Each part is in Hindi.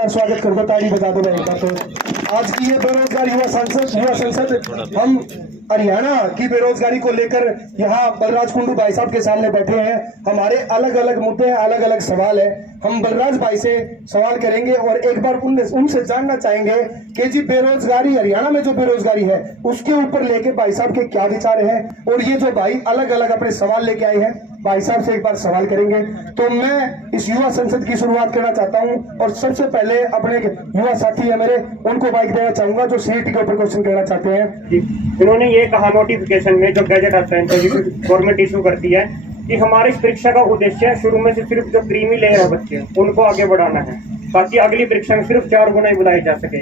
स्वागत कर दो, ताली बजा दो भाई का। तो आज की ये बेरोजगार युवा संसद हम हरियाणा की बेरोजगारी को लेकर यहाँ बलराज कुंडू भाई साहब के सामने बैठे हैं। हमारे अलग अलग मुद्दे हैं, अलग अलग सवाल है। हम बलराज भाई से सवाल करेंगे और एक बार उनसे जानना चाहेंगे कि जी बेरोजगारी, हरियाणा में जो बेरोजगारी है उसके ऊपर लेके भाई साहब के क्या विचार है। और ये जो भाई अलग अलग अपने सवाल लेके आए हैं, भाई साहब से एक बार सवाल करेंगे। तो मैं इस युवा संसद की शुरुआत करना चाहता हूं और सबसे पहले अपने युवा साथी है मेरे, उनको माइक देना चाहूंगा जो सीईटी के ऊपर क्वेश्चन करना चाहते हैं। इन्होंने ये कहा नोटिफिकेशन में, जो गैजेट आता है गवर्नमेंट इशू करती है, कि हमारी इस परीक्षा का उद्देश्य शुरू में से सिर्फ जो क्रीमी लेयर है बच्चे उनको आगे बढ़ाना है, ताकि अगली परीक्षा में सिर्फ 4 गुना ही बुलाई जा सके।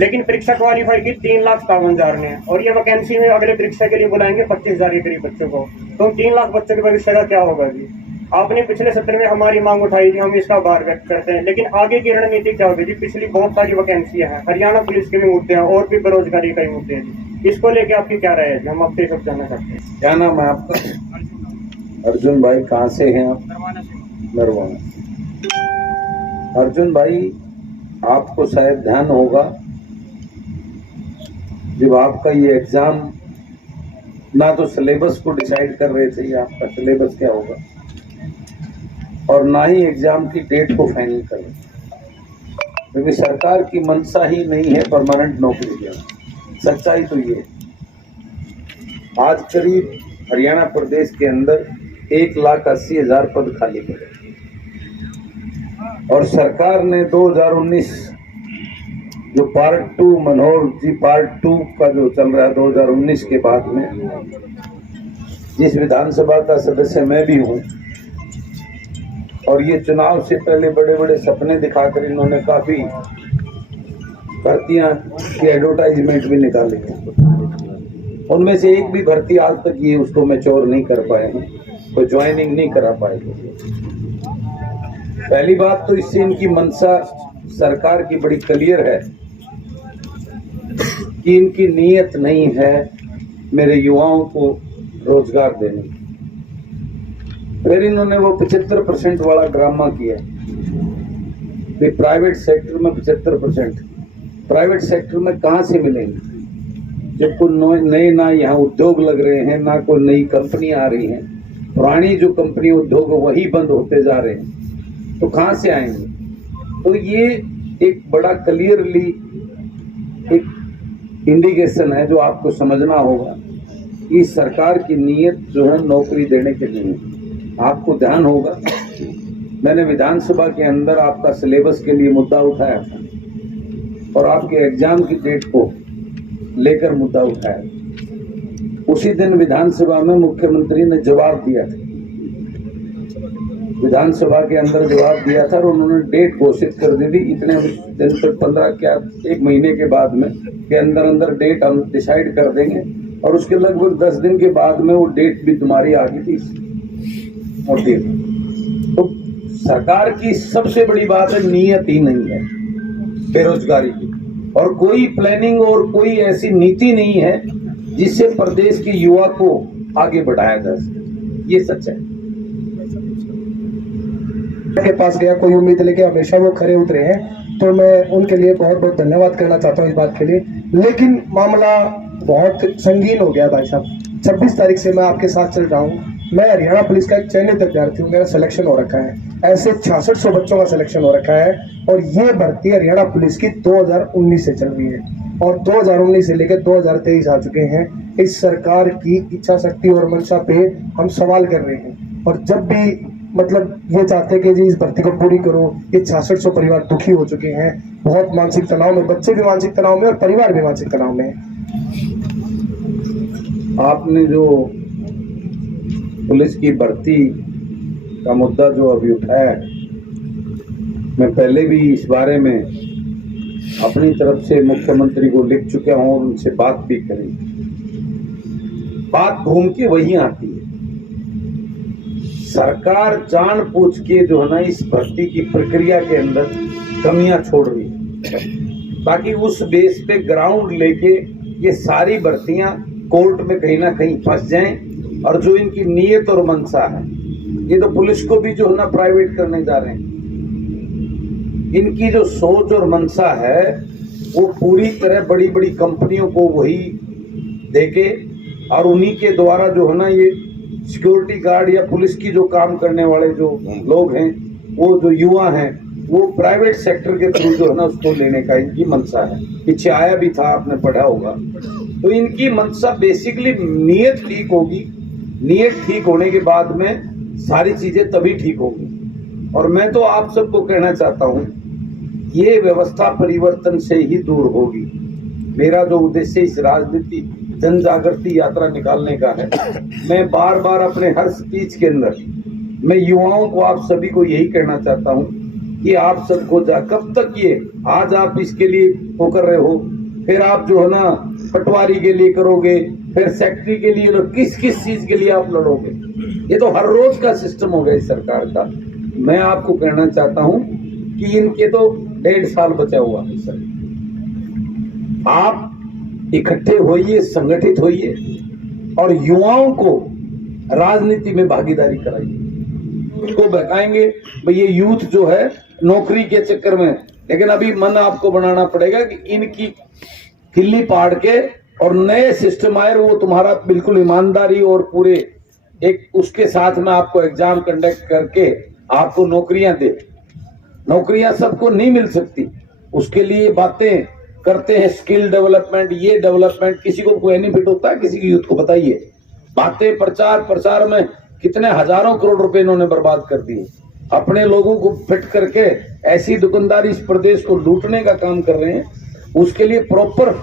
लेकिन परीक्षा क्वालिफाई की 3,57,000 ने, और ये वैकेंसी में अगले परीक्षा के लिए बुलाएंगे 25,000 के करीब बच्चों को। तो 3 लाख बच्चों के भविष्य का क्या होगा जी? आपने पिछले सत्र में हमारी मांग उठाई थी, हम इसका आभार व्यक्त करते हैं, लेकिन आगे की रणनीति क्या होगी जी? पिछली बहुत सारी वैकेंसियां हैं, हरियाणा पुलिस के भी मुद्दे हैं और भी बेरोजगारी का ही मुद्दे हैं। इसको लेके आपकी क्या राय है जी? हम आपसे सब जानना चाहते हैं। क्या नाम है आपका? अर्जुन भाई, कहाँ से हैं आप? नरवाना। अर्जुन भाई, आपको शायद ध्यान होगा जब आपका ये एग्जाम ना तो सिलेबस को डिसाइड कर रहे थे, या आपका सिलेबस क्या होगा, और ना ही एग्जाम की डेट को फाइनल कर रहे, क्योंकि सरकार की मंशा ही नहीं है परमानेंट नौकरी देना। सच्चाई तो ये, आज करीब हरियाणा प्रदेश के अंदर 1,80,000 पद खाली पड़े, और सरकार ने 2019 जो पार्ट 2 मनोहर जी पार्ट 2 का जो चल रहा है 2019 के बाद में, जिस विधानसभा का सदस्य मैं भी हूं, और ये चुनाव से पहले बड़े बड़े सपने दिखाकर इन्होंने काफी भर्तियां की एडवर्टाइजमेंट भी निकाली है। उनमें से एक भी भर्ती आज तक ये उसको मैच्योर नहीं कर पाए हैं, कोई ज्वाइनिंग नहीं करा पाए। पहली बात तो इससे इनकी मंशा सरकार की बड़ी क्लियर है कि इनकी नीयत नहीं है मेरे युवाओं को रोजगार देने की। फिर इन्होंने वो 75% वाला ड्रामा किया कि प्राइवेट सेक्टर में 75%, प्राइवेट सेक्टर में कहाँ से मिलेंगे जब कोई नए ना यहाँ उद्योग लग रहे हैं, ना कोई नई कंपनी आ रही है, पुरानी जो कंपनी उद्योग वही बंद होते जा रहे हैं, तो कहाँ से आएंगे? तो ये एक बड़ा क्लियरली एक इंडिकेशन है जो आपको समझना होगा कि सरकार की नीयत जो है नौकरी देने के लिए। आपको ध्यान होगा, मैंने विधानसभा के अंदर आपका सिलेबस के लिए मुद्दा उठाया था और आपके एग्जाम की डेट को लेकर मुद्दा उठाया। उसी दिन विधानसभा में मुख्यमंत्री ने जवाब दिया था, विधानसभा के अंदर जवाब दिया था, और उन्होंने डेट घोषित कर दी थी इतने दिन तक, 15 क्या 1 महीने के बाद में के अंदर डेट हम डिसाइड कर देंगे, और उसके लगभग 10 दिन के बाद में वो डेट भी तुम्हारी आ गई थी मोटी। तो सरकार की सबसे बड़ी बात है नीयत ही नहीं है बेरोजगारी की, और कोई प्लानिंग और कोई ऐसी नीति नहीं है जिससे प्रदेश के युवा को आगे बढ़ाया जा सके। ये सच है। के पास गया कोई उम्मीद लेके, हमेशा वो खरे उतरे हैं, तो मैं उनके लिए बहुत बहुत धन्यवाद करना चाहता हूँ इस बात के लिए। लेकिन मामला बहुत संगीन हो गया भाई साहब। 26 तारीख से मैं आपके साथ चल रहा हूँ। मैं हरियाणा पुलिस का एक चयनित अभ्यर्थी हूँ, मेरा सिलेक्शन हो रखा है। ऐसे 6600 बच्चों का सिलेक्शन हो रखा है, और ये भर्ती हरियाणा पुलिस की 2019 से चल रही है, और 2019 से लेकर 2023 आ चुके हैं। इस सरकार की इच्छा शक्ति और मंशा पे हम सवाल कर रहे हैं, और जब भी मतलब ये चाहते हैं कि जी इस भर्ती को पूरी करो। ये 6600 परिवार दुखी हो चुके हैं, बहुत मानसिक तनाव में, बच्चे भी मानसिक तनाव में और परिवार भी मानसिक तनाव में। आपने जो पुलिस की भर्ती का मुद्दा जो अभी उठाया, मैं पहले भी इस बारे में अपनी तरफ से मुख्यमंत्री को लिख चुका हूं और उनसे बात भी करी। बात घूम के वही आती है, सरकार जानबूझ के जो है ना इस भर्ती की प्रक्रिया के अंदर कमियां छोड़ रही है, ताकि उस बेस पे ग्राउंड लेके ये सारी भर्तियां कोर्ट में कहीं ना कहीं फंस जाएं, और जो इनकी नीयत और मंशा है, ये तो पुलिस को भी जो है ना प्राइवेट करने जा रहे हैं। इनकी जो सोच और मंशा है वो पूरी तरह बड़ी बड़ी कंपनियों को वही देके और उन्हीं के द्वारा जो है ना ये सिक्योरिटी गार्ड या पुलिस की जो काम करने वाले जो लोग हैं, वो जो युवा हैं, वो प्राइवेट सेक्टर के थ्रू जो है ना उसको लेने का इनकी मंशा है। पीछे आया भी था, आपने पढ़ा होगा। तो इनकी मंशा बेसिकली नीयत ठीक होगी, नीयत ठीक होने के बाद में सारी चीजें तभी ठीक होगी। और मैं तो आप सबको कहना चाहता हूं, ये व्यवस्था परिवर्तन से ही दूर होगी। मेरा जो उद्देश्य इस राजनीति जन जागृति यात्रा निकालने का है, मैं बार बार अपने हर स्पीच के अंदर मैं युवाओं को, आप सभी को यही कहना चाहता हूं कि आप सबको कब तक ये आज आप इसके लिए वो कर रहे हो, फिर आप जो है ना पटवारी के लिए करोगे, फिर सेक्रेटरी के लिए, किस किस चीज के लिए आप लड़ोगे। ये तो हर रोज का सिस्टम हो गया इस सरकार का। मैं आपको कहना चाहता हूं कि इनके तो 1.5 साल बचा हुआ है सर। आप इकट्ठे होइए, संगठित होइए और युवाओं को राजनीति में भागीदारी कराइए। उसको बहकाएंगे भाई ये यूथ जो है नौकरी के चक्कर में, लेकिन अभी मन आपको बनाना पड़ेगा कि इनकी किल्ली पाड़ के और नए सिस्टम आए, वो तुम्हारा बिल्कुल ईमानदारी और पूरे एक उसके साथ में आपको एग्जाम कंडक्ट करके आपको नौकरियां दे। नौकरियां सबको नहीं मिल सकती, उसके लिए बातें करते हैं, स्किल डेवलपमेंट, ये डेवलपमेंट, किसी को बेनिफिट होता है, किसी की यूथ को बताइए। बातें प्रचार प्रचार में कितने हजारों करोड़ रुपए इन्होंने बर्बाद कर दिए, अपने लोगों को फिट करके ऐसी दुकानदारी इस प्रदेश को लूटने का काम कर रहे हैं। उसके लिए प्रॉपर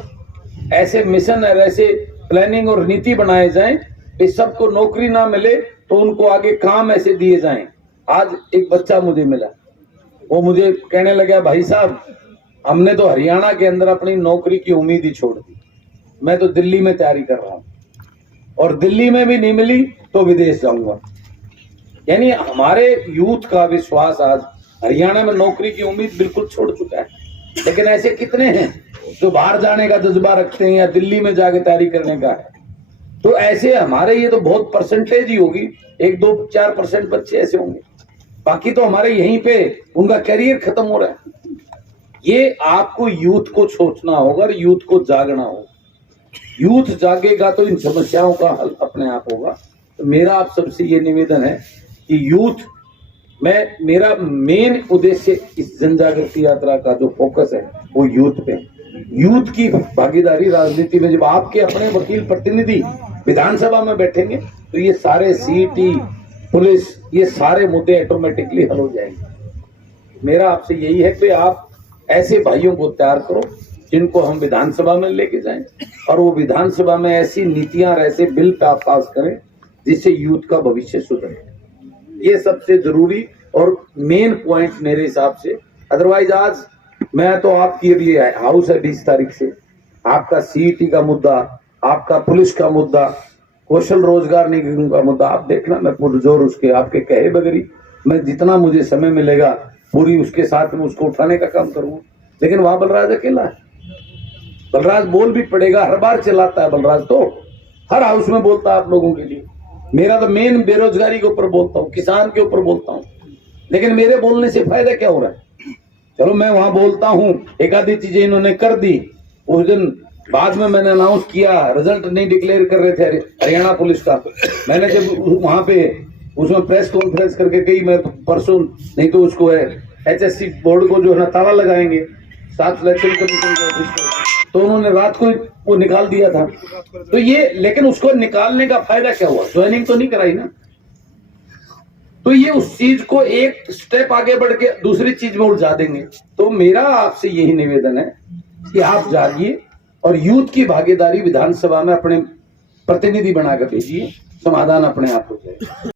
ऐसे मिशन और ऐसे प्लानिंग और नीति बनाए जाएं, इस सबको नौकरी ना मिले तो उनको आगे काम ऐसे दिए जाएं। आज एक बच्चा मुझे मिला, वो मुझे कहने लगा, भाई साहब हमने तो हरियाणा के अंदर अपनी नौकरी की उम्मीद ही छोड़ दी, मैं तो दिल्ली में तैयारी कर रहा हूं और दिल्ली में भी नहीं मिली तो विदेश जाऊंगा। यानी हमारे यूथ का विश्वास आज हरियाणा में नौकरी की उम्मीद बिल्कुल छोड़ चुका है। लेकिन ऐसे कितने हैं जो बाहर जाने का जज्बा रखते हैं या दिल्ली में जाके तैयारी करने का है। तो ऐसे हमारे ये तो बहुत परसेंटेज ही होगी, 1-2-4% बच्चे ऐसे होंगे, बाकी तो हमारे यहीं पे उनका करियर खत्म हो रहा है। ये आपको यूथ को सोचना होगा और यूथ को जागना होगा। यूथ जागेगा तो इन समस्याओं का हल अपने आप होगा। तो मेरा आप सबसे ये निवेदन है कि यूथ में, मेरा मेन उद्देश्य इस जन जागृति यात्रा का जो फोकस है वो यूथ पे, यूथ की भागीदारी राजनीति में। जब आपके अपने वकील प्रतिनिधि विधानसभा में बैठेंगे तो ये सारे सीटी, पुलिस, ये सारे मुद्दे ऑटोमेटिकली हल हो जाएंगे। मेरा आपसे यही है कि आप ऐसे भाइयों को तैयार करो जिनको हम विधानसभा में लेके जाएं और वो विधानसभा में ऐसी नीतियां और ऐसे बिल पास करें जिससे यूथ का भविष्य सुधरे। ये सबसे जरूरी और मेन पॉइंट मेरे हिसाब से। अदरवाइज आज मैं तो आपके लिए हाउस है 20 तारीख से, आपका सीईटी का मुद्दा, आपका पुलिस का मुद्दा, कौशल रोजगार निगम का मुद्दा, आप देखना मैं पुरजोर उसके आपके कहे बगैर मैं जितना मुझे समय मिलेगा पूरी उसके साथ में उसको उठाने का काम करूंगा। लेकिन वहां बलराज अकेला है, बलराज बोल भी पड़ेगा, हर बार चिल्लाता है बलराज, तो हर हाउस में बोलता है आप लोगों के लिए। मेरा तो मेन बेरोजगारी के ऊपर बोलता हूँ, किसान के ऊपर बोलता हूँ, लेकिन मेरे बोलने से फायदा क्या हो रहा है? चलो मैं वहां बोलता हूँ, एक आधी चीजें इन्होंने कर दी, उस दिन बाद में मैंने अनाउंस किया, रिजल्ट नहीं डिक्लेयर कर रहे थे हरियाणा पुलिस का, मैंने जब वहां पे उसमें प्रेस कॉन्फ्रेंस करके कही मैं परसों नहीं तो उसको है HSC बोर्ड को जो है ना ताला लगाएंगे, 7 इलेक्शन कमीशन के ऑफिस को, तो उन्होंने रात को वो निकाल दिया था। तो ये, लेकिन उसको निकालने का फायदा क्या हुआ? ज्वाइनिंग तो नहीं कराई ना। तो ये उस चीज को एक स्टेप आगे बढ़ के दूसरी चीज में उलझा देंगे। तो मेरा आपसे यही निवेदन है कि आप जागिए और यूथ की भागीदारी विधानसभा में अपने प्रतिनिधि बनाकर भेजिए, समाधान अपने आप हो जाएगा।